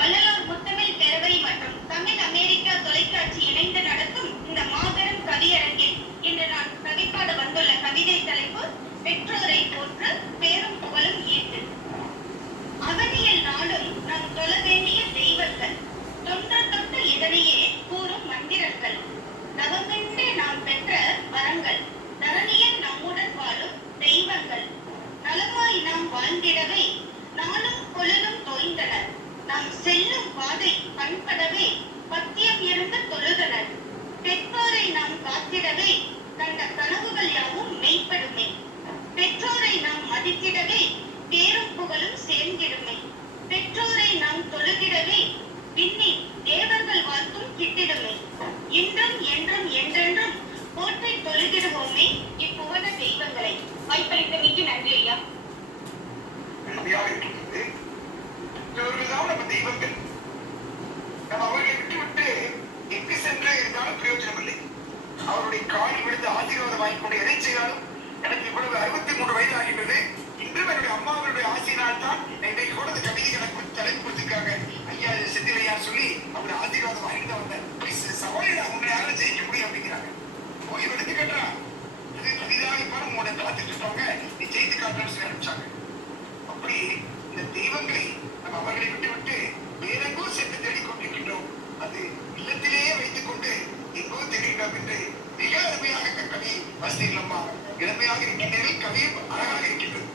வள்ளலார் முத்தமிழ் பேரவை மற்றும் தமிழ் அமெரிக்கா தொலைக்காட்சி இணைந்து நடத்தும் இந்த மாபெரும் கவியரங்கில் இன்று நான் கவிப்பாட வந்துள்ள கவிதை தலைப்பு பெற்றோரை போற்று பேரும் புகழும் ஏற்று அவனியல் நாளும் நாம் தொழ வேண்டிய தெய்வங்கள் தொன்று தொட்டு இதனையே கூறும் மந்திரங்கள். நவமென்றே நாம் பெற்ற வரங்கள் தரணியில் நம்முடன் வாழும் தெய்வங்கள். நலமாய் நாம் வாழ்ந்திட நாம் செல்லும் பாதை பண்படவே பத்தியம் இருந்து தொழுதனர் பெற்றோரை நாம் காத்திடவே கண்ட கனவுகள் யாவும் மெய்ப்படுமே. பெற்றோரை நாம் மதித்திடவே பேரும் புகழும் சேர்ந்திடுமே. பெற்றோரை நாம் தொழுகிடவே விண்ணில் தேவர்கள் வாழ்த்தும் கிட்டிடுமே. இன்றும் என்றும் என்றென்றும் போற்றி தொழுகிடுவோமே இப்புவன தெய்வங்களை. வாய்ப்பளித்தமைக்கு நன்றி ஐயா. இந்தியாவின் காலில் விழுந்து ஆசீர்வாதம் வாங்கிக் கொண்டு எதை செய்தாலும் எனக்கு இவ்வளவு அறுபத்தி மூன்று வயது ஆகின்றது இன்றும் என்னுடைய அம்மாவனுடைய ஆசையினால் தான் இன்றைக்கு கூட அந்த கவிதை எனக்கு தலைப்பு கொடுத்திருக்காங்க ஐயா செந்திலையா சொல்லி அவருடைய ஆசீர்வாதம் வாங்கிட்டு வந்தேன். சவாலிடா உங்களால ஜெயிக்க முடியும் அப்படிங்கிறாங்க. போய் எடுத்து கட்டுறா இது புதிதாக இப்போ உங்களுடைய காத்துட்டு இருப்பாங்க நீ ஜெயித்து காட்டுறன்னு சொல்லி அப்படி இந்த தெய்வங்களை நம்ம அவர்களை விட்டு விட்டு வேறெங்கோ சென்று தேடிக்கொண்டிருக்கின்றோம். அது இல்லத்திலேயே வைத்துக்கொண்டு எங்கோ தேடுகிறோம் என்று வசதி அம்மா இளமையாக இருக்கின்றீர்கள் கவியும் அழகாக இருக்கின்றது.